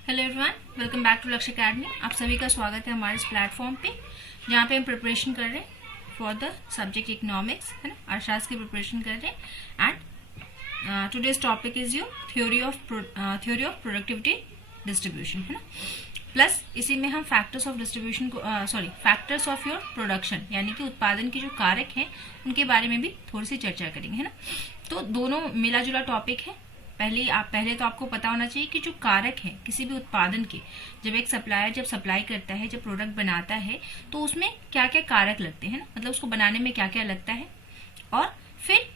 Hello everyone, welcome back to Lakshya academy. आप सभी का स्वागत है हमारे इस प्लेटफॉर्म पे, जहाँ पे हम प्रिपरेशन कर रहे हैं फॉर द सब्जेक्ट इकोनॉमिक्स, है ना, अर्थशास्त्र की प्रिपरेशन कर रहे हैं। And today's topic is your theory of productivity distribution, है ना। प्लस इसी में हम फैक्टर्स ऑफ डिस्ट्रीब्यूशन को फैक्टर्स ऑफ योर प्रोडक्शन यानी कि उत्पादन के जो कारक हैं उनके बारे में भी थोड़ी सी चर्चा करेंगे, है ना। तो दोनों मिला जुला टॉपिक है। पहले तो आपको पता होना चाहिए कि जो कारक है किसी भी उत्पादन के, जब एक सप्लायर जब सप्लाई करता है, जब प्रोडक्ट बनाता है, तो उसमें क्या क्या कारक लगते हैं ना, मतलब उसको बनाने में क्या क्या लगता है, और फिर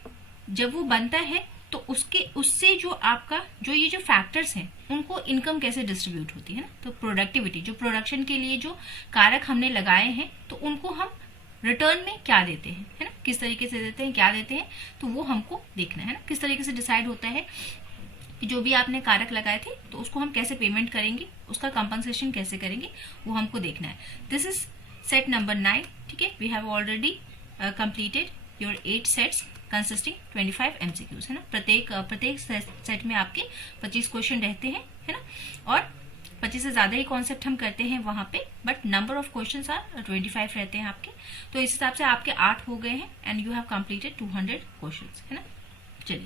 जब वो बनता है तो उससे जो आपका ये जो फैक्टर्स हैं उनको इनकम कैसे डिस्ट्रीब्यूट होती है ना। तो प्रोडक्टिविटी, जो प्रोडक्शन के लिए जो कारक हमने लगाए हैं, तो उनको हम रिटर्न में क्या देते हैं, है ना, किस तरीके से देते हैं, क्या देते हैं, तो वो हमको देखना है ना। किस तरीके से डिसाइड होता है कि जो भी आपने कारक लगाए थे तो उसको हम कैसे पेमेंट करेंगे, उसका कंपनसेशन कैसे करेंगे, वो हमको देखना है। दिस इज सेट नंबर 9, ठीक है। We have already completed your 8 sets consisting 25 MCQs, है ना। प्रत्येक सेट में आपके 25 क्वेश्चन रहते हैं, है ना, और 25 से ज्यादा ही कॉन्सेप्ट हम करते हैं वहां पे, but number of questions are 25 रहते हैं आपके। तो इस हिसाब से आपके 8 हो गए हैं and you have completed 200 questions, है ना। चलिए,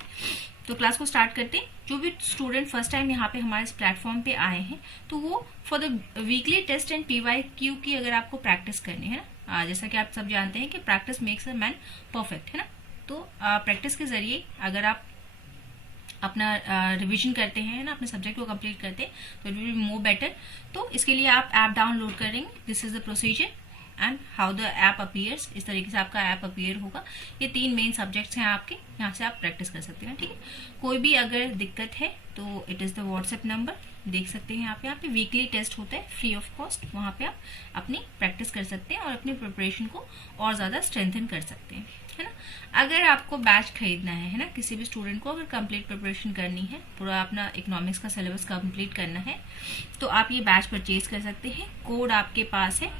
तो क्लास को स्टार्ट करते हैं। जो भी स्टूडेंट फर्स्ट टाइम यहाँ पे हमारे इस प्लेटफॉर्म पे आए हैं, तो वो for the weekly test and PYQ की अगर आपको प्रैक्टिस करनी है ना, जैसा कि आप सब जानते हैं कि practice makes a man perfect, है ना। तो प्रैक्टिस के जरिए अगर आप अपना रिवीजन करते हैं ना, अपने सब्जेक्ट को कंप्लीट करते हैं, तो it will be more better. तो इसके लिए आप ऐप डाउनलोड करेंगे। This is the procedure and how the app appears. इस तरीके से आपका ऐप अपीयर होगा। ये 3 मेन सब्जेक्ट्स हैं आपके, यहाँ से आप प्रैक्टिस कर सकते हैं, ठीक है। कोई भी अगर दिक्कत है तो it is the WhatsApp number, देख सकते हैं आप। यहाँ पे वीकली टेस्ट होता है फ्री ऑफ कॉस्ट, वहां पे आप अपनी प्रैक्टिस कर सकते हैं और अपनी प्रिपरेशन को और ज्यादा स्ट्रेंथन कर सकते हैं, है ना। अगर आपको बैच खरीदना है ना, किसी भी स्टूडेंट को अगर कंप्लीट प्रिपरेशन करनी है, पूरा अपना इकोनॉमिक्स का सिलेबस कंप्लीट करना है, तो आप ये बैच परचेज कर सकते हैं। कोड आपके पास है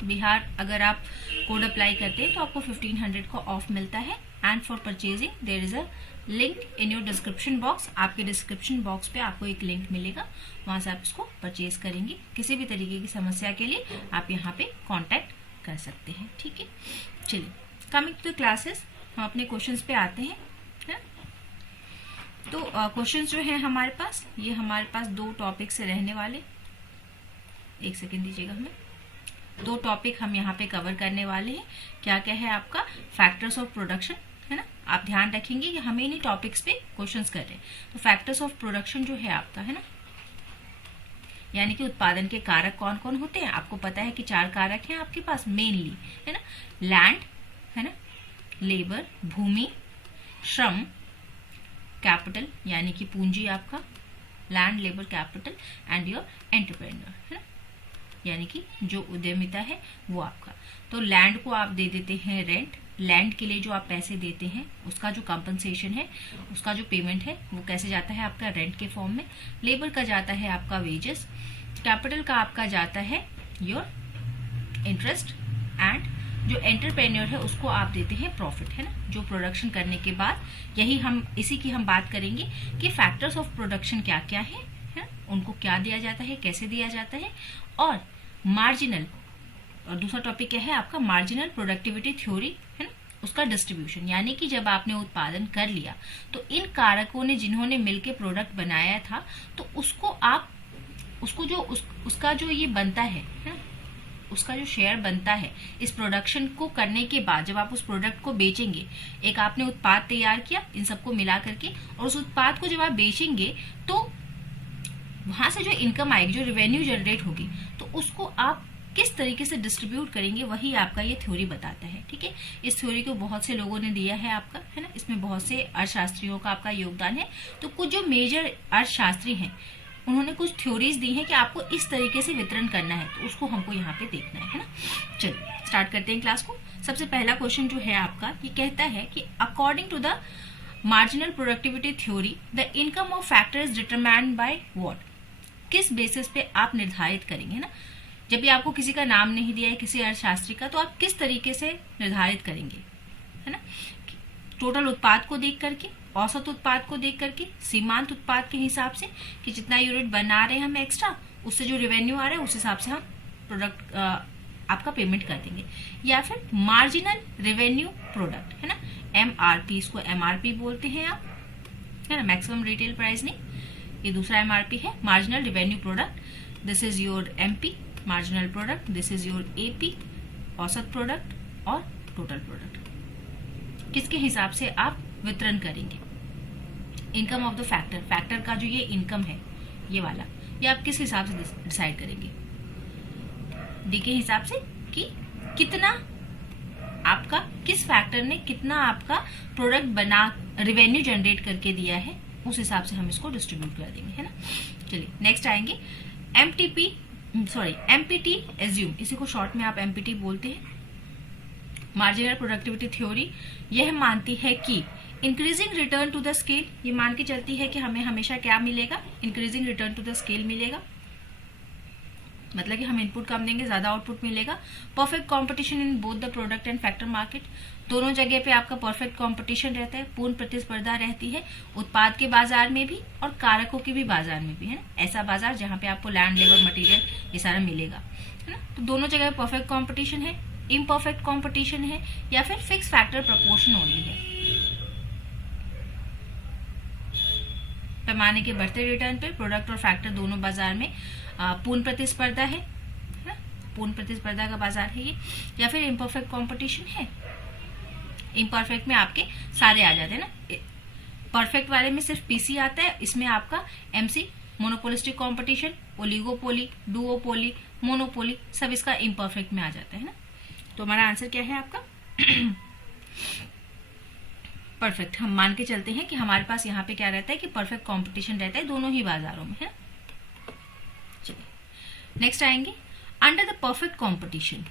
बिहार। अगर आप कोड अप्लाई करते हैं तो आपको 1500 का ऑफ मिलता है। And for purchasing there is a link in your description box. आपके डिस्क्रिप्शन बॉक्स पे आपको एक लिंक मिलेगा, वहां से आप इसको परचेज करेंगे। किसी भी तरीके की समस्या के लिए आप यहाँ पे कांटेक्ट कर सकते हैं, ठीक है। चलिए, कमिंग टू द क्लासेस, हम अपने क्वेश्चंस पे आते हैं, है? तो क्वेश्चंस जो है हमारे पास, ये हमारे पास 2 टॉपिक से रहने वाले। एक सेकेंड दीजिएगा हमें। 2 टॉपिक हम यहाँ पे कवर करने वाले हैं। क्या क्या है आपका फैक्टर्स ऑफ प्रोडक्शन, है ना। आप ध्यान रखेंगे कि हमें इन्हीं टॉपिक्स पे क्वेश्चंस कर रहे हैं। तो फैक्टर्स ऑफ प्रोडक्शन जो है आपका, है ना, यानी कि उत्पादन के कारक कौन कौन होते हैं। आपको पता है कि 4 कारक हैं आपके पास मेनली, है ना। लैंड, है ना, लेबर भूमि, श्रम, कैपिटल यानी कि पूंजी आपका, land labour capital and your entrepreneur, है ना, यानी कि जो उद्यमिता है वो आपका। तो लैंड को आप दे देते हैं रेंट। लैंड के लिए जो आप पैसे देते हैं उसका जो कंपनसेशन है, उसका जो पेमेंट है वो कैसे जाता है आपका रेंट के फॉर्म में। लेबर का जाता है आपका वेजेस। कैपिटल का आपका जाता है योर इंटरेस्ट। एंड जो एंटरप्रेन्योर है उसको आप देते हैं प्रॉफिट, है ना, जो प्रोडक्शन करने के बाद। इसी की हम बात करेंगे कि फैक्टर्स ऑफ प्रोडक्शन क्या क्या है, उनको क्या दिया जाता है, कैसे दिया जाता है। और मार्जिनल, और दूसरा टॉपिक क्या है आपका मार्जिनल प्रोडक्टिविटी थ्योरी, है ना, उसका डिस्ट्रीब्यूशन, यानी कि जब आपने उत्पादन कर लिया तो इन कारकों ने जिन्होंने मिलके प्रोडक्ट बनाया था, तो उसका जो ये बनता है ना, उसका जो शेयर बनता है इस प्रोडक्शन को करने के बाद, जब आप उस प्रोडक्ट को बेचेंगे, एक आपने उत्पाद तैयार किया इन सबको मिला करके, और उस उत्पाद को जब आप बेचेंगे तो वहां से जो इनकम आएगी, जो रेवेन्यू जनरेट होगी, तो उसको आप किस तरीके से डिस्ट्रीब्यूट करेंगे, वही आपका ये थ्योरी बताता है, ठीक है। इस थ्योरी को बहुत से लोगों ने दिया है आपका, है ना, इसमें बहुत से अर्थशास्त्रियों का आपका योगदान है। तो कुछ जो मेजर अर्थशास्त्री हैं उन्होंने कुछ थ्योरीज दी हैं कि आपको इस तरीके से वितरण करना है, तो उसको हमको यहाँ पे देखना है ना। चलिए स्टार्ट करते हैं क्लास को। सबसे पहला क्वेश्चन जो है आपका, ये कहता है कि according to the marginal productivity theory the income of factor is determined by what. किस बेसिस पे आप निर्धारित करेंगे ना। जब भी आपको किसी का नाम नहीं दिया है, किसी अर्थशास्त्री का, तो आप किस तरीके से निर्धारित करेंगे, है ना, टोटल उत्पाद को देख करके औसत उत्पाद को देख करके, सीमांत उत्पाद के हिसाब से कि जितना यूनिट बना रहे हैं हम एक्स्ट्रा, उससे जो रेवेन्यू आ रहा है उस हिसाब से हम प्रोडक्ट आपका पेमेंट कर देंगे। या फिर मार्जिनल रेवेन्यू प्रोडक्ट, है ना, MRP, इसको MRP बोलते हैं आप, है ना, मैक्सिमम रिटेल प्राइस नहीं, ये दूसरा MRP है, marginal revenue product. This is your MP marginal product, this is your AP औसत प्रोडक्ट और टोटल प्रोडक्ट। किसके हिसाब से आप वितरण करेंगे? Income of the factor, factor का जो ये इनकम है ये वाला, ये आप किस हिसाब से डिसाइड करेंगे? डी के हिसाब से कि कितना आपका, किस फैक्टर ने कितना आपका प्रोडक्ट बना रेवेन्यू जनरेट करके दिया है, उस हिसाब से हम इसको डिस्ट्रीब्यूट कर देंगे, है ना। चलिए नेक्स्ट आएंगे MPT एज्यूम, इसी को शॉर्ट में आप MPT बोलते हैं। मार्जिनल प्रोडक्टिविटी थ्योरी यह मानती है कि increasing return to the scale, ये मान के चलती है कि हमें हमेशा क्या मिलेगा? Increasing return to the scale मिलेगा, मतलब कि हम इनपुट कम देंगे, ज्यादा आउटपुट मिलेगा। Perfect competition in both the product and factor market, दोनों जगह पे आपका परफेक्ट कंपटीशन रहता है, पूर्ण प्रतिस्पर्धा रहती है, उत्पाद के बाजार में भी और कारकों के भी बाजार में भी, है ना। ऐसा बाजार जहां पे आपको लैंड, लेबर, मटेरियल ये सारा मिलेगा, है ना। तो दोनों जगह परफेक्ट कंपटीशन है, इम्परफेक्ट कंपटीशन है, या फिर फिक्स फैक्टर प्रपोर्शन ओनली है। पैमाने के बढ़ते रिटर्न पे प्रोडक्ट और फैक्टर दोनों बाजार में पूर्ण प्रतिस्पर्धा है ना, पूर्ण प्रतिस्पर्धा का बाजार है ये। या फिर इम्परफेक्ट कंपटीशन है, इम्परफेक्ट में आपके सारे आ जाते हैं ना, परफेक्ट वाले में सिर्फ PC आता है, इसमें आपका MC monopolistic competition, oligopoly, duopoly, monopoly सब इसका इम्परफेक्ट में आ जाता है ना। तो हमारा आंसर क्या है आपका? परफेक्ट। हम मान के चलते हैं कि हमारे पास यहाँ पे क्या रहता है कि परफेक्ट कंपटीशन रहता है दोनों ही बाजारों में, है। चलिए नेक्स्ट आएंगे, under the perfect competition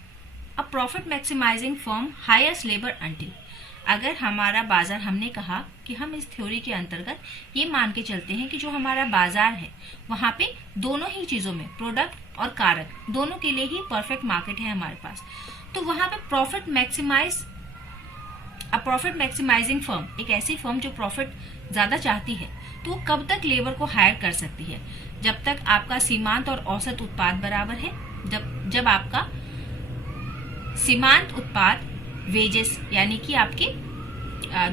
a profit maximizing firm hires labour until. अगर हमारा बाजार, हमने कहा कि हम इस थ्योरी के अंतर्गत ये मान के चलते हैं कि जो हमारा बाजार है वहां पे दोनों ही चीजों में, प्रोडक्ट और कारक दोनों के लिए ही परफेक्ट मार्केट है हमारे पास, तो वहां पे प्रॉफिट मैक्सिमाइजिंग फर्म, एक ऐसी फर्म जो प्रॉफिट ज्यादा चाहती है, तो वो कब तक लेबर को हायर कर सकती है? जब तक आपका सीमांत और औसत उत्पाद बराबर है। जब आपका सीमांत उत्पाद वेजेस यानी कि आपके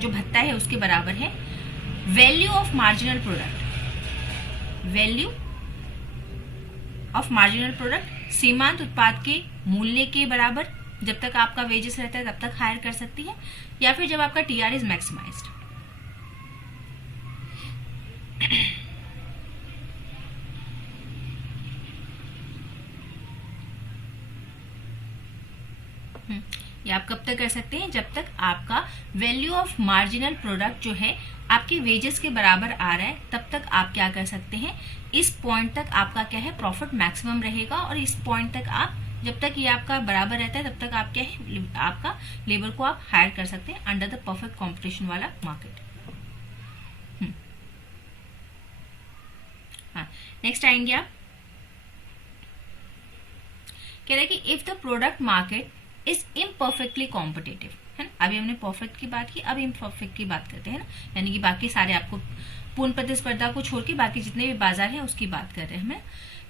जो भत्ता है उसके बराबर है। Value of marginal product, value of marginal product सीमांत उत्पाद के मूल्य के बराबर, जब तक आपका वेजेस रहता है तब तक हायर कर सकती है। या फिर जब आपका TR इज मैक्सिमाइज्ड। ये आप कब तक कर सकते हैं? जब तक आपका वैल्यू ऑफ मार्जिनल प्रोडक्ट जो है आपके वेजेस के बराबर आ रहा है, तब तक आप क्या कर सकते हैं, इस पॉइंट तक आपका क्या है, प्रॉफिट मैक्सिमम रहेगा। और इस पॉइंट तक आप, जब तक ये आपका बराबर रहता है तब तक आप क्या है, आपका लेबर को आप हायर कर सकते हैं अंडर द परफेक्ट कंपटीशन वाला मार्केट। हाँ, नेक्स्ट आएंगे आप, कह रहे हैं कि if the product market is imperfectly competitive, है ना। अभी हमने परफेक्ट की बात की, अब इम्परफेक्ट की बात करते हैं ना, यानी कि बाकी सारे आपको पूर्ण प्रतिस्पर्धा को छोड़ के बाकी जितने भी बाजार हैं उसकी बात कर रहे हैं हम,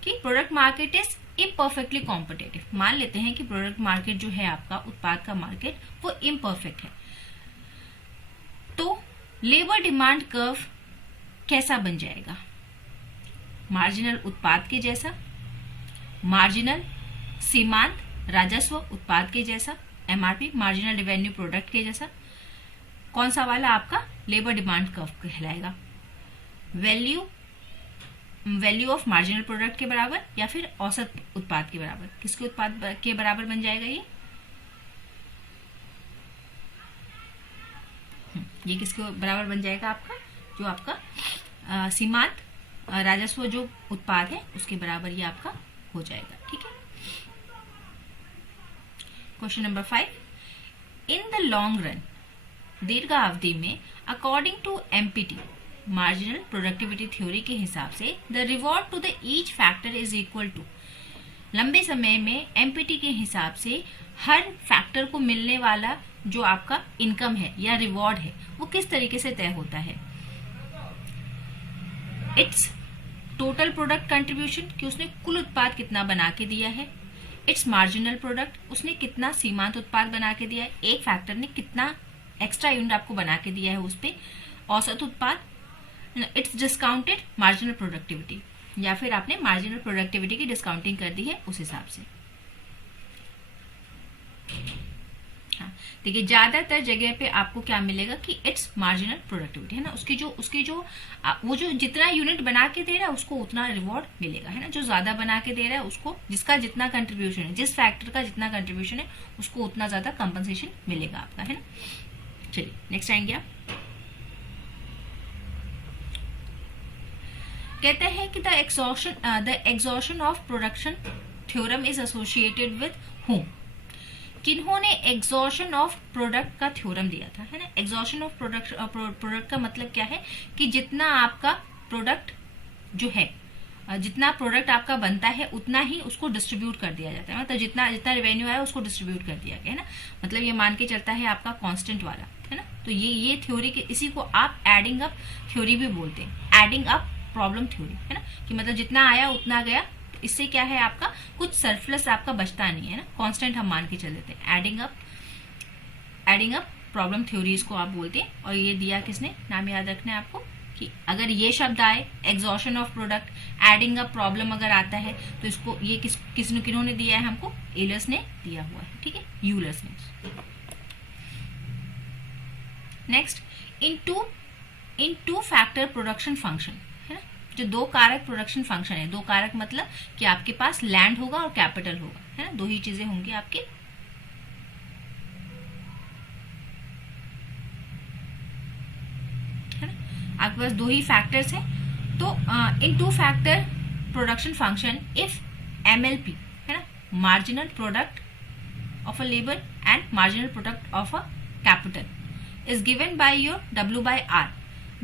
कि product market is imperfectly competitive. मान लेते हैं कि प्रोडक्ट मार्केट जो है आपका उत्पाद का मार्केट वो इम्परफेक्ट है, तो लेबर डिमांड कर्व कैसा बन जाएगा? मार्जिनल उत्पाद के जैसा, मार्जिनल सीमांत राजस्व उत्पाद के जैसा, MRP मार्जिनल रेवेन्यू प्रोडक्ट के जैसा। कौन सा वाला आपका लेबर डिमांड कर्व कहलाएगा? वैल्यू ऑफ मार्जिनल प्रोडक्ट के बराबर या फिर औसत उत्पाद के बराबर? किसके उत्पाद के बराबर बन जाएगा ये किसके बराबर बन जाएगा आपका? जो आपका सीमांत राजस्व जो उत्पाद है उसके बराबर ये आपका हो जाएगा। ठीक है। Question number 5, in the long run, दीर्घावधि में, according to MPT marginal productivity theory के हिसाब से, the reward to the each factor is equal to, लंबे समय में MPT के हिसाब से हर फैक्टर को मिलने वाला जो आपका इनकम है या रिवॉर्ड है वो किस तरीके से तय होता है? इट्स टोटल प्रोडक्ट कंट्रीब्यूशन, कि उसने कुल उत्पाद कितना बना के दिया है। इट्स मार्जिनल प्रोडक्ट, उसने कितना सीमांत उत्पाद बना के दिया है, एक फैक्टर ने कितना एक्स्ट्रा यूनिट आपको बना के दिया है उस पे, औसत उत्पाद। इट्स डिस्काउंटेड मार्जिनल प्रोडक्टिविटी, या फिर आपने मार्जिनल प्रोडक्टिविटी की डिस्काउंटिंग कर दी है उस हिसाब से। हाँ, देखिए ज्यादातर जगह पे आपको क्या मिलेगा कि इट्स मार्जिनल प्रोडक्टिविटी, है ना, उसकी जो वो जो जितना यूनिट बना के दे रहा है उसको उतना रिवॉर्ड मिलेगा, है ना। जो ज्यादा बना के दे रहा है उसको, जिसका जितना कंट्रीब्यूशन है, जिस फैक्टर का जितना कंट्रीब्यूशन है उसको उतना ज्यादा कंपनसेशन मिलेगा आपका, है ना। चलिए नेक्स्ट आएंगे आप। कहते हैं कि the exhaustion of production theorem is associated with whom. किन्होंने एग्जॉशन ऑफ प्रोडक्ट का थ्योरम दिया था, है ना। एग्जॉशन ऑफ प्रोडक्ट का मतलब क्या है कि जितना आपका प्रोडक्ट जो है, जितना प्रोडक्ट आपका बनता है उतना ही उसको डिस्ट्रीब्यूट कर दिया जाता है, मतलब जितना रेवेन्यू आया उसको डिस्ट्रीब्यूट कर दिया गया, है ना। मतलब ये मान के चलता है आपका कांस्टेंट वाला, है ना। तो ये थ्योरी के, इसी को आप एडिंग अप थ्योरी भी बोलते हैं, एडिंग अप प्रॉब्लम थ्योरी, है ना, कि मतलब जितना आया उतना गया, इससे क्या है आपका कुछ सरप्लस आपका बचता नहीं है ना, कांस्टेंट हम मान के चल देते हैं। एडिंग अप प्रॉब्लम थ्योरी इसको आप बोलते हैं। और ये दिया किसने, नाम याद रखना है आपको कि अगर ये शब्द आए exhaustion of product, adding up problem अगर आता है तो इसको ये किन्होंने दिया है हमको, एलर्स ने दिया हुआ है, ठीक है, यूलर्स ने। नेक्स्ट, इन टू फैक्टर प्रोडक्शन फंक्शन, जो दो कारक प्रोडक्शन फंक्शन है। दो कारक मतलब कि आपके पास लैंड होगा और कैपिटल होगा, है ना, दो ही चीजें होंगी आपके। है ना, आपके पास दो ही फैक्टर्स हैं। तो इन two factor production function if MLP, है ना, marginal product of a labour and marginal product of a capital is given by your W/R,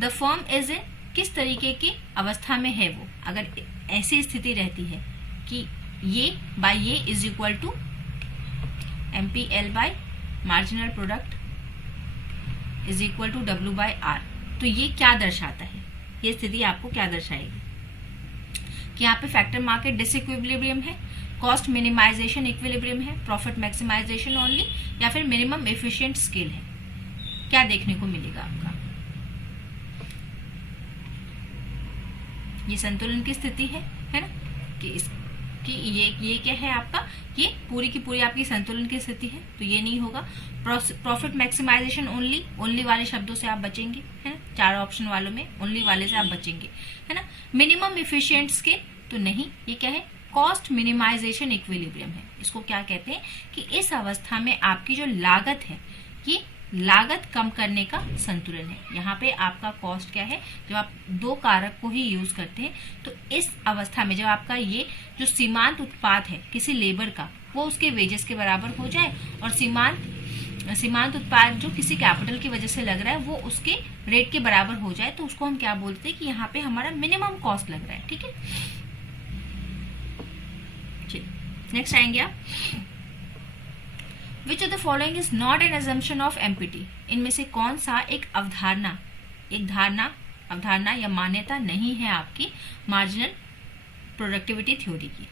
the firm is in, किस तरीके की अवस्था में है वो, अगर ऐसी स्थिति रहती है कि ये बाय ये is equal to MPL by marginal product is equal to W/R, तो ये क्या दर्शाता है, ये स्थिति आपको क्या दर्शाएगी कि यहाँ पे फैक्टर मार्केट डिसइक्विलिब्रियम है, कॉस्ट मिनिमाइजेशन इक्विलिब्रियम है, प्रॉफिट मैक्सिमाइजेशन ओनली, या फिर मिनिमम एफिशिएंट स्केल है। क्या देखने को मिलेगा आपका, ये संतुलन की स्थिति है ना, कि ये क्या है आपका, ये पूरी की पूरी आपकी संतुलन की स्थिति है, तो ये नहीं होगा। प्रॉफिट मैक्सिमाइजेशन ओनली वाले शब्दों से आप बचेंगे, है ना, चार ऑप्शन वालों में ओनली वाले से आप बचेंगे, है ना। मिनिमम एफिशिएंट स्केल तो नहीं, ये क्या है, कॉस्ट मिनिमाइजेशन इक्विलिब्रियम है। इसको क्या कहते हैं कि इस अवस्था में आपकी जो लागत है, ये लागत कम करने का संतुलन है। यहाँ पे आपका कॉस्ट क्या है, जब आप दो कारक को ही यूज करते हैं तो इस अवस्था में जब आपका ये जो सीमांत उत्पाद है किसी लेबर का, वो उसके वेजेस के बराबर हो जाए, और सीमांत उत्पाद जो किसी कैपिटल की वजह से लग रहा है वो उसके रेट के बराबर हो जाए, तो उसको हम क्या बोलते हैं कि यहाँ पे हमारा मिनिमम कॉस्ट लग रहा है, ठीक है। चलिए नेक्स्ट आएंगे आप। Which of the following is not an assumption of MPT? इनमें से कौन सा एक अवधारणा या मान्यता नहीं है आपकी मार्जिनल प्रोडक्टिविटी थ्योरी की।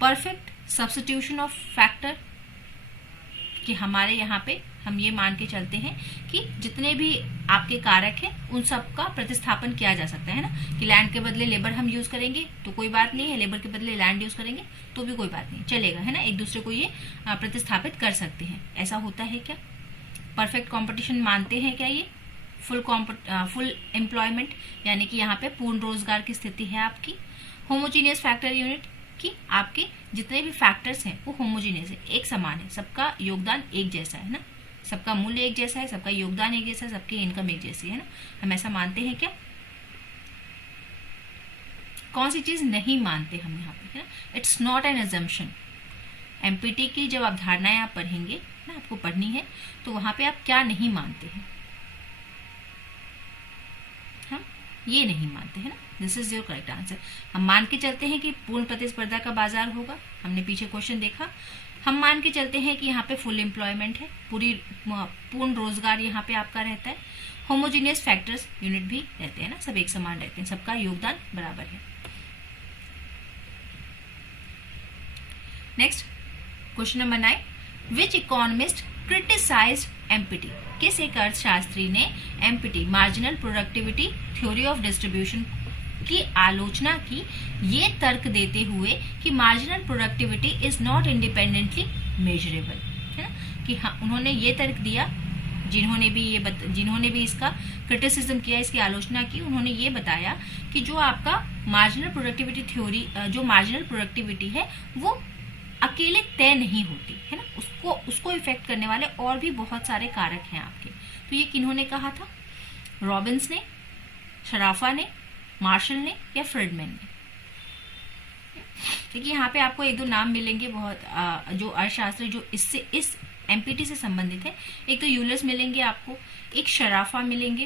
परफेक्ट सब्स्टिट्यूशन ऑफ फैक्टर, कि हमारे यहाँ पे हम ये मान के चलते हैं कि जितने भी आपके कारक हैं उन सब का प्रतिस्थापन किया जा सकता है ना, कि लैंड के बदले लेबर हम यूज करेंगे तो कोई बात नहीं है, लेबर के बदले लैंड यूज करेंगे तो भी कोई बात नहीं, चलेगा, है ना, एक दूसरे को ये प्रतिस्थापित कर सकते हैं। ऐसा होता है क्या? परफेक्ट कॉम्पिटिशन मानते हैं क्या ये? फुल एम्प्लॉयमेंट, यानी कि यहाँ पे पूर्ण रोजगार की स्थिति है आपकी। होमोजीनियस फैक्टर यूनिट, कि आपके जितने भी फैक्टर्स हैं वो होमोजीनियस है, एक समान है, सबका योगदान एक जैसा है ना, सबका मूल्य एक जैसा है, सबका योगदान एक जैसा है, सबकी इनकम एक जैसी है ना, हम ऐसा मानते हैं क्या? कौन सी चीज नहीं मानते हम यहाँ पे, है ना, it's not an assumption. Empty की जब अवधारणाएं आप पढ़ेंगे ना, आपको पढ़नी है, तो वहां पे आप क्या नहीं मानते हैं, हम ये नहीं मानते हैं ना, this is your correct answer. हम मान के चलते हैं कि पूर्ण प्रतिस्पर्धा का बाजार होगा, हमने पीछे क्वेश्चन देखा। हम मान के चलते हैं कि यहाँ पे फुल एम्प्लॉयमेंट है, पूर्ण रोजगार यहाँ पे आपका रहता है। होमोजीनियस फैक्टर्स यूनिट भी रहते हैं ना, सब एक समान रहते हैं, सबका योगदान बराबर है। नेक्स्ट क्वेश्चन नंबर 9, विच इकोनॉमिस्ट क्रिटिसाइज्ड एमपीटी, किस एक अर्थशास्त्री ने empty marginal productivity theory of distribution की आलोचना की, ये तर्क देते हुए कि marginal productivity is not independently measurable, है ना, कि हाँ उन्होंने ये तर्क दिया, जिन्होंने भी इसका क्रिटिसिज्म किया, इसकी आलोचना की, उन्होंने ये बताया कि जो आपका मार्जिनल प्रोडक्टिविटी थ्योरी, जो मार्जिनल प्रोडक्टिविटी है वो अकेले तय नहीं होती है ना, उसको इफेक्ट करने वाले और भी बहुत सारे कारक हैं आपके। तो ये किन्होंने कहा था? रॉबिन्स ने, शराफा ने, मार्शल ने या फ्रीडमैन ने? देखिए यहाँ पे आपको एक दो नाम मिलेंगे बहुत, जो अर्थशास्त्री जो इस एमपीटी से संबंधित है। एक तो यूलस मिलेंगे आपको, एक शराफा मिलेंगे,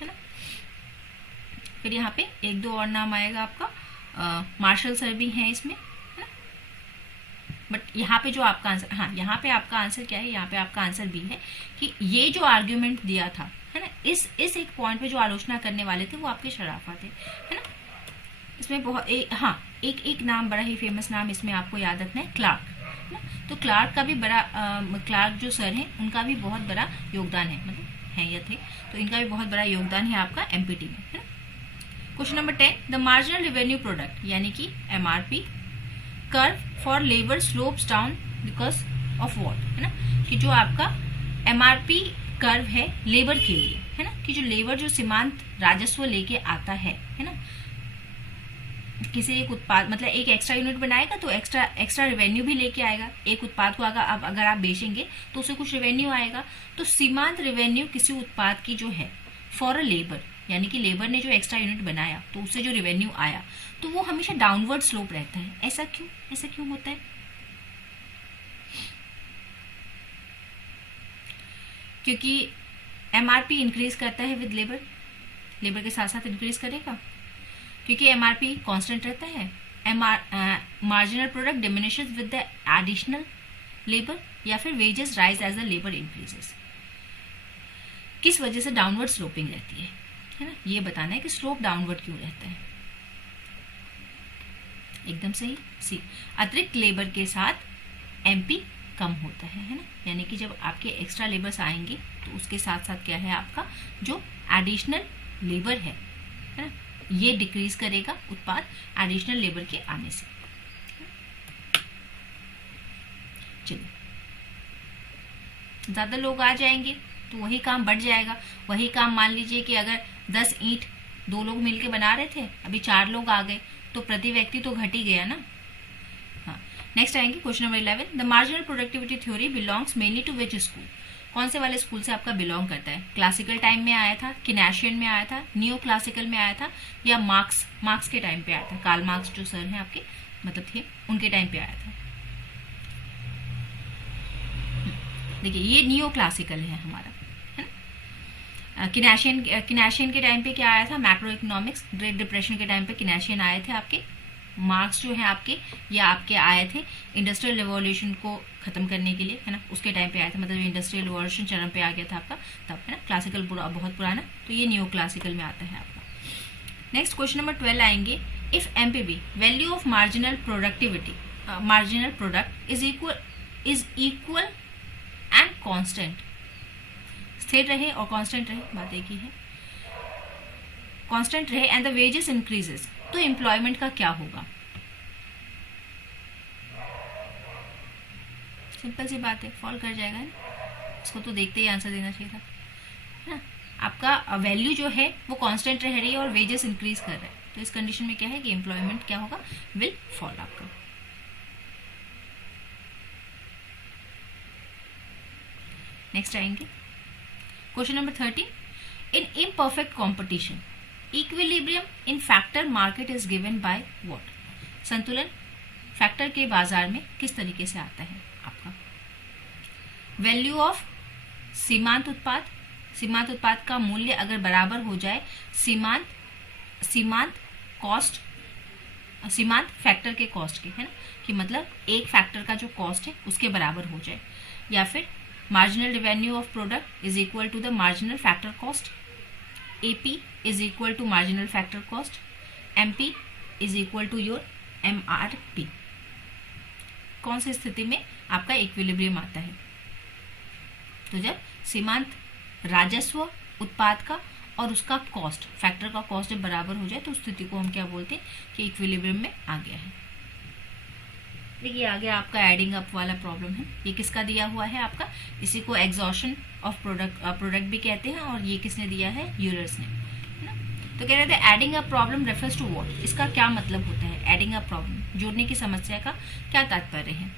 है ना, फिर यहाँ पे एक दो और नाम आएगा आपका, मार्शल सर भी हैं इसमें, है ना। बट यहाँ पे जो आपका आंसर, हाँ यहाँ पे आपका आंसर क्या है, यहाँ पे आपका आंसर भी है कि ये जो आर्ग्यूमेंट दिया था, है ना, इस एक पॉइंट पे जो आलोचना करने वाले थे वो आपके शराफा थे, है ना। इसमें बहुत एक नाम, बड़ा ही फेमस नाम इसमें आपको याद रखना है, क्लार्क, है ना। तो क्लार्क का भी बड़ा, क्लार्क जो सर हैं उनका भी बहुत बड़ा योगदान है, मतलब है या थे, तो इनका भी बहुत बड़ा योगदान है आपका एमपीटी में, है ना। Question number 10, the marginal revenue product यानी कि MRP curve for labour slopes down because of what, है ना, कि जो आपका एमआरपी कर्व है लेबर के लिए, है ना, कि जो लेबर जो सीमांत राजस्व लेके आता है ना, किसी एक उत्पाद, मतलब एक एक्स्ट्रा यूनिट बनाएगा तो एक्स्ट्रा रेवेन्यू भी लेके आएगा। एक उत्पाद को अगर आप बेचेंगे तो उससे कुछ रेवेन्यू आएगा। तो सीमांत रेवेन्यू किसी उत्पाद की जो है फॉर अ लेबर, यानी कि लेबर ने जो एक्स्ट्रा यूनिट बनाया तो उससे जो रेवेन्यू आया तो वो हमेशा डाउनवर्ड स्लोप रहता है। ऐसा क्यों होता है? क्योंकि एमआरपी इंक्रीज करता है विद लेबर के साथ साथ इंक्रीज करेगा, क्योंकि एमआरपी कांस्टेंट रहता है। Marginal product diminishes with the additional labour, या फिर wages rise as the labour increases. किस वजह से डाउनवर्ड स्लोपिंग रहती है ना, ये बताना है कि स्लोप डाउनवर्ड क्यों रहता है। एकदम सही, सी, अतिरिक्त लेबर के साथ एमपी कम होता है ना, यानी कि जब आपके एक्स्ट्रा लेबर्स आएंगे तो उसके साथ साथ क्या है, आपका जो एडिशनल लेबर है ना, ये डिक्रीज करेगा उत्पाद एडिशनल लेबर के आने से। चलिए, ज्यादा लोग आ जाएंगे तो वही काम बढ़ जाएगा। वही काम मान लीजिए कि अगर 10 ईंट 2 लोग मिलके बना रहे थे, अभी 4 लोग आ गए तो प्रति व्यक्ति तो घट ही गया ना। हाँ, नेक्स्ट आएंगे question number 11, the marginal productivity theory belongs mainly to which school, कौन से वाले स्कूल से आपका बिलोंग करता है? क्लासिकल टाइम में आया था, किनेशियन में आया था, नियो क्लासिकल में आया था, या मार्क्स के टाइम पे आया था? कार्ल मार्क्स जो सर हैं आपके मतलब थे, उनके टाइम पे आया था। देखिए ये नियो क्लासिकल है हमारा, है ना। किनेशियन के टाइम पे क्या आया था? Macro economics. ग्रेट डिप्रेशन के टाइम पे किनेशियन आए थे आपके। मार्क्स जो है आपके, या आपके आए थे इंडस्ट्रियल रिवॉल्यूशन को खत्म करने के लिए, है ना, उसके टाइम पे आया था, मतलब इंडस्ट्रियल रिवॉल्यूशन चरम पे आ गया था आपका तब, है ना। क्लासिकल बहुत पुराना, तो ये न्यू क्लासिकल में आता है आपका। नेक्स्ट क्वेश्चन नंबर 12 आएंगे, if MPB value of marginal product is equal and constant, स्थिर रहे और कांस्टेंट रहे, बात एक ही है, कांस्टेंट रहे एंड द वेजेस इंक्रीजेस, तो एम्प्लॉयमेंट का क्या होगा? सिंपल सी बात है, फॉल कर जाएगा ना। इसको तो देखते ही आंसर देना चाहिए था, है ना। आपका वैल्यू जो है वो कांस्टेंट रह रही है और वेजेस इंक्रीज कर रहा है, तो इस कंडीशन में क्या है कि एम्प्लॉयमेंट क्या होगा? विल फॉल आपका। नेक्स्ट आएंगे question number 13, in imperfect competition equilibrium in factor market is given by what, संतुलन फैक्टर के बाजार में किस तरीके से आता है आपका? वैल्यू ऑफ सीमांत उत्पाद का मूल्य अगर बराबर हो जाए सीमांत फैक्टर के कॉस्ट के, है ना, कि मतलब एक फैक्टर का जो कॉस्ट है उसके बराबर हो जाए, या फिर marginal revenue of product is equal to the marginal factor cost, AP is equal to marginal factor cost, MP is equal to your MRP। कौन सी स्थिति में आपका इक्विलिब्रियम आता है? तो जब सीमांत राजस्व उत्पाद का और उसका कॉस्ट, फैक्टर का कॉस्ट जब बराबर हो जाए तो उस स्थिति को हम क्या बोलते हैं कि इक्विलिब्रियम में आ गया है। देखिए आगे आपका एडिंग अप वाला प्रॉब्लम है। ये किसका दिया हुआ है आपका? इसी को एग्जॉशन ऑफ प्रोडक्ट भी कहते हैं, और ये किसने दिया है? यूलर्स ने, है ना। तो कह रहे थे adding up problem refers to what, इसका क्या मतलब होता है? एडिंग अप प्रॉब्लम, जोड़ने की समस्या का क्या तात्पर्य है?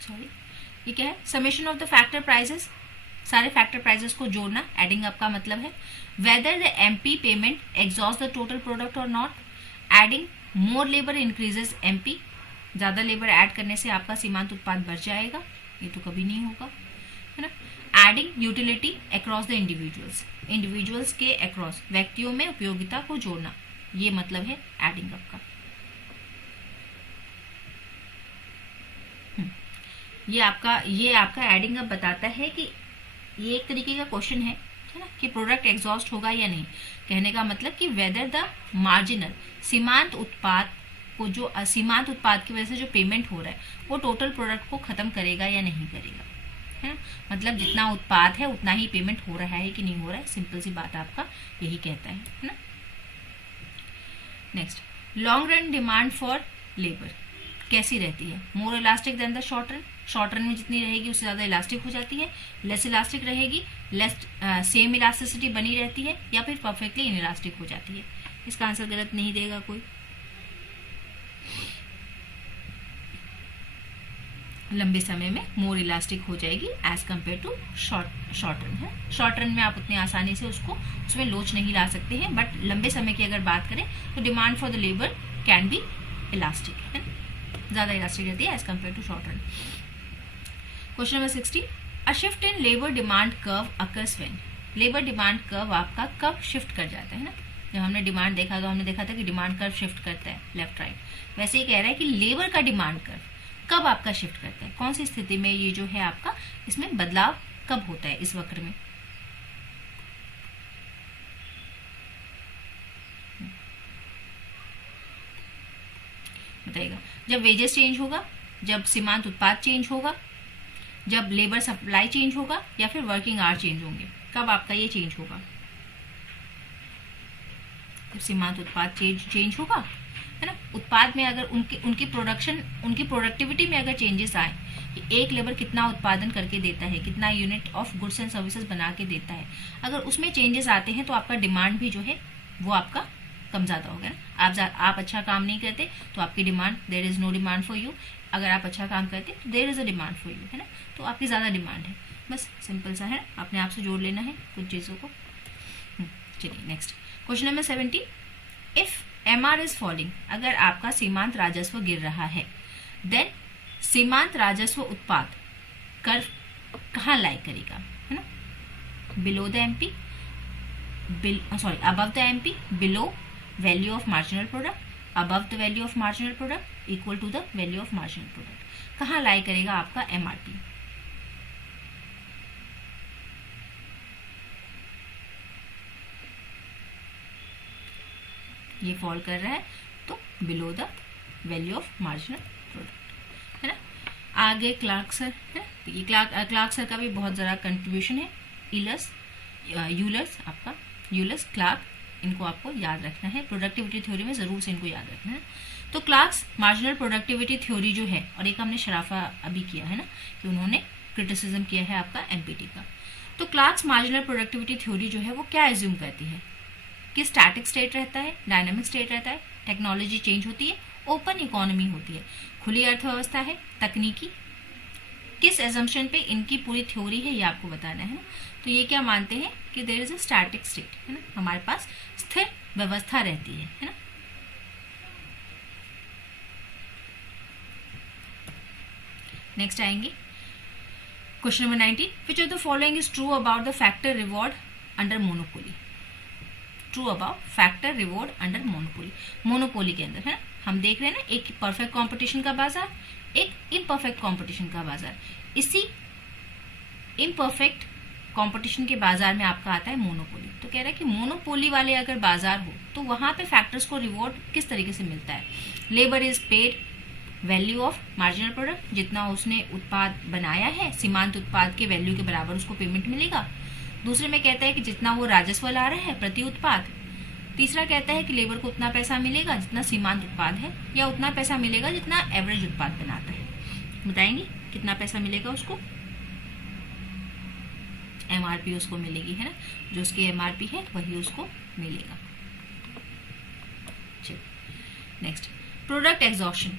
सॉरी, ये क्या है? Summation of the factor prices, सारे फैक्टर प्राइसेस को जोड़ना एडिंग अप का मतलब है। Whether the MP payment exhaust the total product और not, adding more labour increases MP, ज्यादा लेबर ऐड करने से आपका सीमांत उत्पाद बढ़ जाएगा, ये तो कभी नहीं होगा, है ना। Adding utility across the individuals, individuals के अक्रॉस, व्यक्तियों में उपयोगिता को जोड़ना, ये मतलब है एडिंग अप का। ये आपका एडिंग अप बताता है कि ये एक तरीके का क्वेश्चन है ना, कि प्रोडक्ट एग्जॉस्ट होगा या नहीं। कहने का मतलब कि वेदर द मार्जिनल, सीमांत उत्पाद को, जो सीमांत उत्पाद की वजह से जो पेमेंट हो रहा है वो टोटल प्रोडक्ट को खत्म करेगा या नहीं करेगा, है ना। मतलब जितना उत्पाद है उतना ही पेमेंट हो रहा है कि नहीं हो रहा है, सिंपल सी बात आपका यही कहता है ना। Next, long run demand for labour कैसी रहती है? More elastic than the short run, short run में जितनी रहेगी उससे ज्यादा इलास्टिक हो जाती है। लेस इलास्टिक रहेगी, लेस सेम इलास्टिसिटी बनी रहती है, या फिर परफेक्टली इनइलास्टिक हो जाती है। इसका आंसर गलत नहीं देगा कोई। लंबे समय में मोर इलास्टिक हो जाएगी as compare to short run है। शॉर्ट रन में आप उतनी आसानी से उसमें लोच नहीं ला सकते हैं, बट लंबे समय की अगर बात करें तो demand for the labour can be elastic, है, ज्यादा इलास्टिक रहती है as compare to short run. Question number 60, a shift in labour demand curve occurs when, labour demand curve आपका कब शिफ्ट कर जाता है ना। जब हमने डिमांड देखा तो हमने देखा था कि डिमांड कर्व शिफ्ट करता है लेफ्ट राइट, वैसे ही कह रहा है कि लेबर का डिमांड कर्व कब आपका शिफ्ट करता है, कौन सी स्थिति में ये जो है आपका इसमें बदलाव कब होता है इस वक्र में। बताइएगा। जब वेजेस चेंज होगा, जब सीमांत उत्पाद चेंज होगा, जब लेबर सप्लाई चेंज होगा, या फिर वर्किंग आवर चेंज होंगे, कब आपका ये चेंज होगा? जब सीमांत उत्पाद चेंज होगा, है ना। उत्पाद में अगर उनकी प्रोडक्टिविटी में अगर चेंजेस आए, कि एक लेबर कितना उत्पादन करके देता है, कितना unit of goods and services बना के देता है, अगर उसमें चेंजेस आते हैं तो आपका डिमांड भी जो है वो आपका कम ज्यादा होगा ना। आप अच्छा काम नहीं करते तो आपकी demand, there is no demand for you. अगर आप अच्छा काम करते तो there is a demand for you, है ना, तो आपकी ज्यादा डिमांड है। बस सिंपल सा है, अपने आप से जोड़ लेना है कुछ चीजों को। चलिए next, question number 70, if MR is falling, अगर आपका सीमांत राजस्व गिर रहा है, देन सीमांत राजस्व उत्पाद कर्व कहाँ लाई करेगा, है ना। Below the MP, above the MP, below value of marginal product, above the value of marginal product, equal to the value of marginal product, कहाँ लाई करेगा आपका MRP। ये फॉल कर रहा है तो below the value of marginal product, है ना। आगे क्लार्क सर है, ये क्लार्क सर का भी बहुत ज़्यादा कंट्रीब्यूशन है। यूलर्स क्लार्क, इनको आपको याद रखना है, प्रोडक्टिविटी थ्योरी में जरूर से इनको याद रखना है। तो क्लार्क्स मार्जिनल प्रोडक्टिविटी थ्योरी जो है, और एक हमने शराफा अभी किया है ना, कि उन्होंने क्रिटिसिज्म किया है आपका MPT का। तो क्लार्क्स मार्जिनल प्रोडक्टिविटी थ्योरी जो है वो क्या एज्यूम करती है कि स्टैटिक स्टेट रहता है, डायनामिक स्टेट रहता है, टेक्नोलॉजी चेंज होती है, ओपन इकोनॉमी होती है, खुली अर्थव्यवस्था है, तकनीकी। किस एजम्पशन पे इनकी पूरी थ्योरी है ये आपको बताना है ना। तो ये क्या मानते हैं कि there is a static state, है ना, हमारे पास स्थिर व्यवस्था रहती है ना। नेक्स्ट आएंगे question number 19, which of the following is true about the factor reward under monopoly? True about factor reward under monopoly. Monopoly के अंदर है ना, हम देख रहे हैं ना, एक परफेक्ट कंपटीशन का बाजार, एक इम्परफेक्ट कंपटीशन का बाजार। इसी इम्परफेक्ट कंपटीशन के बाजार में आपका आता है मोनोपोली। तो कह रहा है कि मोनोपोली वाले अगर बाजार हो तो वहां पे फैक्टर्स को रिवॉर्ड किस तरीके से मिलता है? Labour is paid value of marginal product, जितना उसने उत्पाद बनाया है सीमांत उत्पाद के वैल्यू के बराबर उसको पेमेंट मिलेगा। दूसरे में कहता है कि जितना वो राजस्व ला रहा है प्रति उत्पाद। तीसरा कहता है कि लेबर को उतना पैसा मिलेगा जितना सीमांत उत्पाद है, या उतना पैसा मिलेगा जितना एवरेज उत्पाद बनाता है। बताएंगे कितना पैसा मिलेगा उसको? एमआरपी उसको मिलेगी, है ना, जो उसकी एमआरपी है वही उसको मिलेगा। चलिए नेक्स्ट, प्रोडक्ट एग्जॉशन।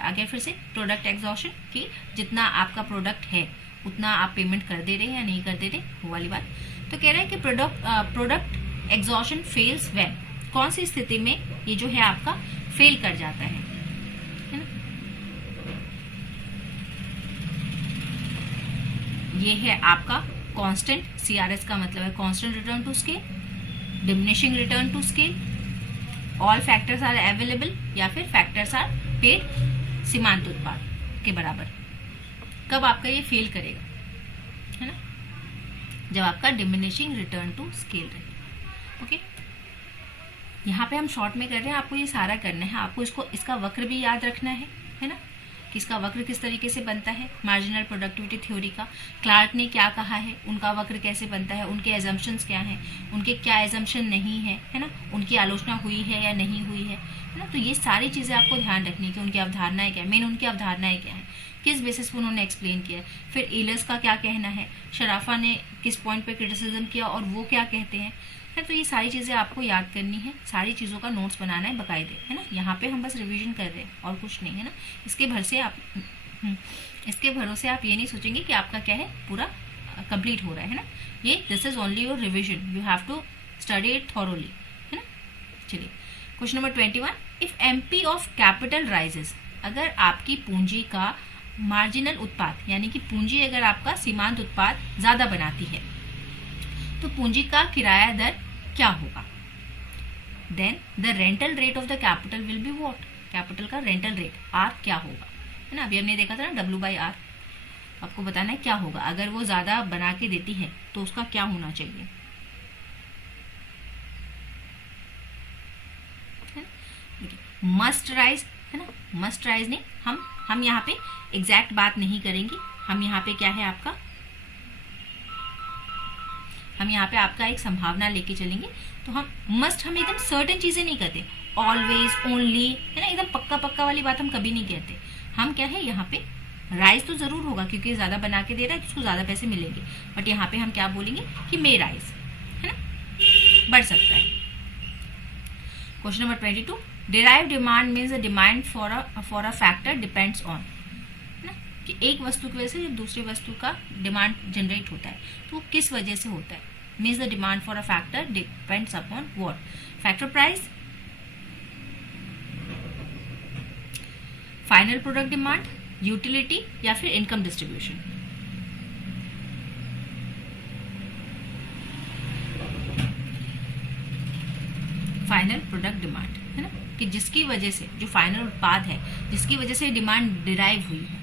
आगे फिर से प्रोडक्ट एग्जॉशन कि जितना आपका प्रोडक्ट है उतना आप पेमेंट कर दे रहे हैं या नहीं कर दे रहे, वो वाली बात। तो कह रहे हैं कि प्रोडक्ट एग्जॉशन फेल्स व्हेन, कौन सी स्थिति में ये जो है आपका फेल कर जाता है ना? ये है आपका कांस्टेंट, CRS का मतलब है constant return to scale, diminishing return to scale, all factors are available, या फिर फैक्टर्स आर पेड सीमांत उत्पाद के बराबर। कब आपका ये फेल करेगा, है ना? जब आपका डिमिनिशिंग रिटर्न टू स्केल रहेगा। ओके, यहाँ पे हम शॉर्ट में कर रहे हैं, आपको ये सारा करना है। आपको इसका वक्र भी याद रखना है ना, कि इसका वक्र किस तरीके से बनता है। मार्जिनल प्रोडक्टिविटी थ्योरी का क्लार्क ने क्या कहा है, उनका वक्र कैसे बनता है, उनके एजम्पशंस क्या हैं, उनके क्या एजम्पशन नहीं है ना, उनकी आलोचना हुई है या नहीं हुई है ना। तो ये सारी चीजें आपको ध्यान रखनी कि उनकी अवधारणाएं क्या है, मेन उनकी अवधारणाएं क्या है, किस बेसिस पर उन्होंने एक्सप्लेन किया। फिर एलर्स का क्या कहना है, शराफा ने किस पॉइंट पे क्रिटिसिज्म किया और वो क्या कहते हैं, है। तो ये सारी चीजें आपको याद करनी है, सारी चीजों का नोट्स बनाना है बकायदे, है ना। यहाँ पे हम बस रिवीजन कर रहे हैं और कुछ नहीं, है ना। इसके भरोसे आप ये नहीं सोचेंगे कि आपका क्या है पूरा कंप्लीट हो रहा है ना। ये this is only your revision, you have to study it thoroughly, है ना। चलिए question number 21, if MP of capital rises, अगर आपकी पूंजी का मार्जिनल उत्पाद यानी कि पूंजी अगर आपका सीमांत उत्पाद ज्यादा बनाती है तो पूंजी का किराया दर क्या होगा? Then the rental rate of the capital will be what, capital का रेंटल रेट आर क्या होगा, है ना। अभी हमने देखा था ना W/R, आपको बताना है क्या होगा। अगर वो ज्यादा बना के देती है तो उसका क्या होना चाहिए, मस्ट राइज, है ना। मस्ट राइज नहीं, हम यहाँ पे एग्जैक्ट बात नहीं करेंगे। हम यहाँ पे क्या है आपका, हम यहाँ पे आपका एक संभावना लेके चलेंगे। तो हम एकदम सर्टेन चीजें नहीं कहते, ऑलवेज, ओनली, है ना, एकदम पक्का पक्का वाली बात हम कभी नहीं कहते। हम क्या है यहाँ पे राइज तो जरूर होगा क्योंकि ज्यादा बना के दे रहा है तो उसको ज्यादा पैसे मिलेंगे, बट यहाँ पे हम क्या बोलेंगे कि मे राइज, है ना, बढ़ सकता है। Question number 22, derive demand means the demand for a factor depends on, है ना, कि एक वस्तु की वजह से जब दूसरी वस्तु का डिमांड जनरेट होता है तो वो किस वजह से होता है। Means the demand for a factor depends upon what, factor price, final product demand, utility, या फिर income distribution. Final product demand, है ना, कि जिसकी वजह से जो फाइनल उत्पाद है जिसकी वजह से डिमांड डिराइव हुई है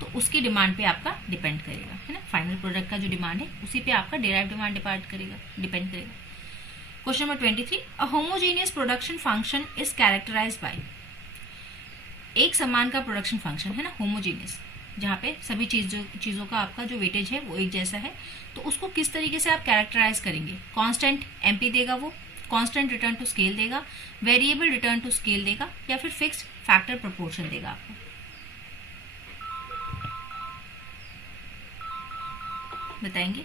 तो उसकी डिमांड पे आपका डिपेंड करेगा, है ना। फाइनल प्रोडक्ट का जो डिमांड है उसी पे आपका डिराइव डिमांड डिपेंड करेगा। Question number 23, a homogeneous production function is characterized by, एक समान का प्रोडक्शन फंक्शन, है ना, होमोजेनियस, जहाँ पे सभी चीजों का आपका जो वेटेज है वो एक जैसा है, तो उसको किस तरीके से आप कैरेक्टराइज करेंगे। कांस्टेंट एमपी देगा, वो कांस्टेंट रिटर्न टू स्केल देगा, वेरिएबल रिटर्न टू स्केल देगा, या फिर फिक्स्ड फैक्टर प्रोपोर्शन देगा आपको। बताएंगे।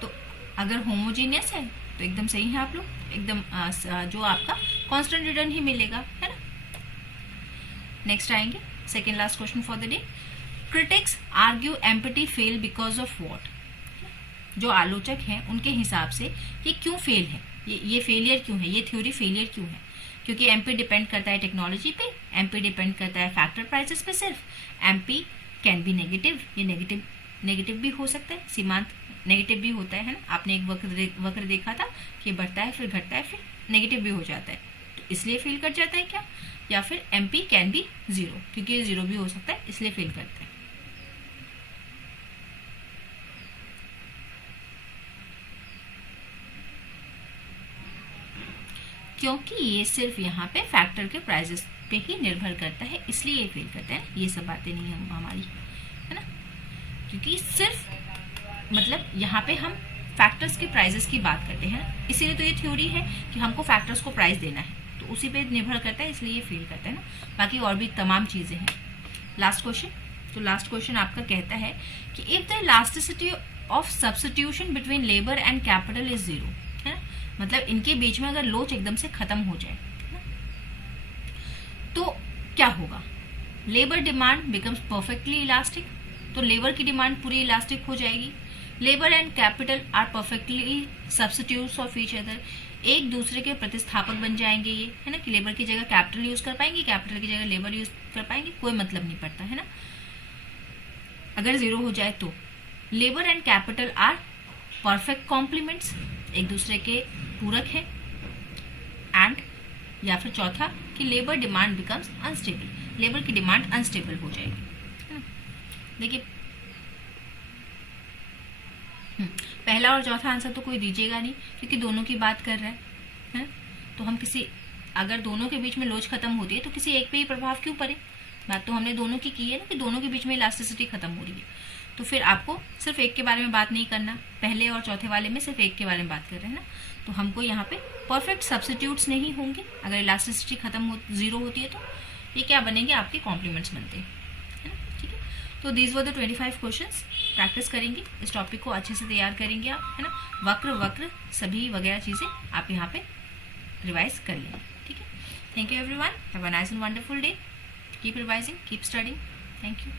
तो अगर होमोजीनियस है तो एकदम सही है आप लोग, एकदम जो आपका कांस्टेंट रिटर्न ही मिलेगा, है ना। नेक्स्ट आएंगे, second last question for the day, critics argue empathy fail because of what, जो आलोचक हैं उनके हिसाब से ये क्यों फेल है, ये फेलियर क्यों है, ये थ्योरी फेलियर क्यों है। क्योंकि एमपी डिपेंड करता है टेक्नोलॉजी पे, एमपी डिपेंड करता है फैक्टर प्राइसेस पे, सिर्फ एमपी कैन बी नेगेटिव, ये नेगेटिव भी हो सकता है, सीमांत नेगेटिव भी होता है ना। आपने एक वक्र देखा था कि बढ़ता है फिर घटता है फिर नेगेटिव भी हो जाता है, तो इसलिए फेल कर जाता है क्या। या फिर MP कैन बी 0, क्योंकि ये 0 भी हो सकता है इसलिए फेल करता है। क्योंकि ये सिर्फ यहाँ पे फैक्टर के प्राइजेस पे ही निर्भर करता है इसलिए ये फेल करता है। ये सब बातें नहीं है हमारी, है ना, क्योंकि सिर्फ मतलब यहाँ पे हम फैक्टर्स के प्राइजेस की बात करते हैं ना, इसीलिए तो ये थ्योरी है कि हमको फैक्टर्स को प्राइस देना है, तो उसी पे निर्भर करता है इसलिए ये फेल करता है ना। बाकी और भी तमाम चीजें हैं। लास्ट क्वेश्चन, तो लास्ट क्वेश्चन आपका कहता है कि if the elasticity of substitution between labour and capital is 0, है ना, मतलब इनके बीच में अगर लोच एकदम से खत्म हो जाए तो क्या होगा। Labour demand becomes perfectly elastic, तो लेबर की डिमांड पूरी इलास्टिक हो जाएगी। Labour and capital are perfectly substitutes of each other, एक दूसरे के प्रतिस्थापक बन जाएंगे ये, है ना, कि लेबर की जगह कैपिटल यूज कर पाएंगे, कैपिटल की जगह लेबर यूज कर पाएंगे, कोई मतलब नहीं पड़ता, है ना, अगर 0 हो जाए तो। Labour and capital are perfect complements, एक दूसरे के पूरक है। एंड या फिर चौथा कि labour demand becomes unstable, labour की डिमांड अनस्टेबल हो जाएगी। देखिए पहला और चौथा आंसर तो कोई दीजिएगा नहीं, क्योंकि दोनों की बात कर रहा है, तो हम किसी अगर दोनों के बीच में लोच खत्म होती है तो किसी एक पे ही प्रभाव क्यों पड़े। बात तो हमने दोनों की है ना, कि दोनों के बीच में इलास्टिसिटी खत्म हो रही है, तो फिर आपको सिर्फ एक के बारे में बात नहीं करना, पहले और चौथे वाले में सिर्फ एक के बारे में बात कर रहे हैं ना, तो हमको यहाँ पे परफेक्ट सब्स्टिट्यूट्स नहीं होंगे। अगर इलास्टिसिटी खत्म 0 होती है तो ये क्या बनेंगे, आपके कॉम्प्लीमेंट्स बनते हैं, है ना, ठीक है। तो these were the 25 questions, practice करेंगे, इस टॉपिक को अच्छे से तैयार करेंगे आप, है ना, वक्र सभी वगैरह चीजें आप यहाँ पे रिवाइज कर लेंगे, ठीक है। Thank you everyone, have a nice and wonderful day, keep revising, keep studying, thank you.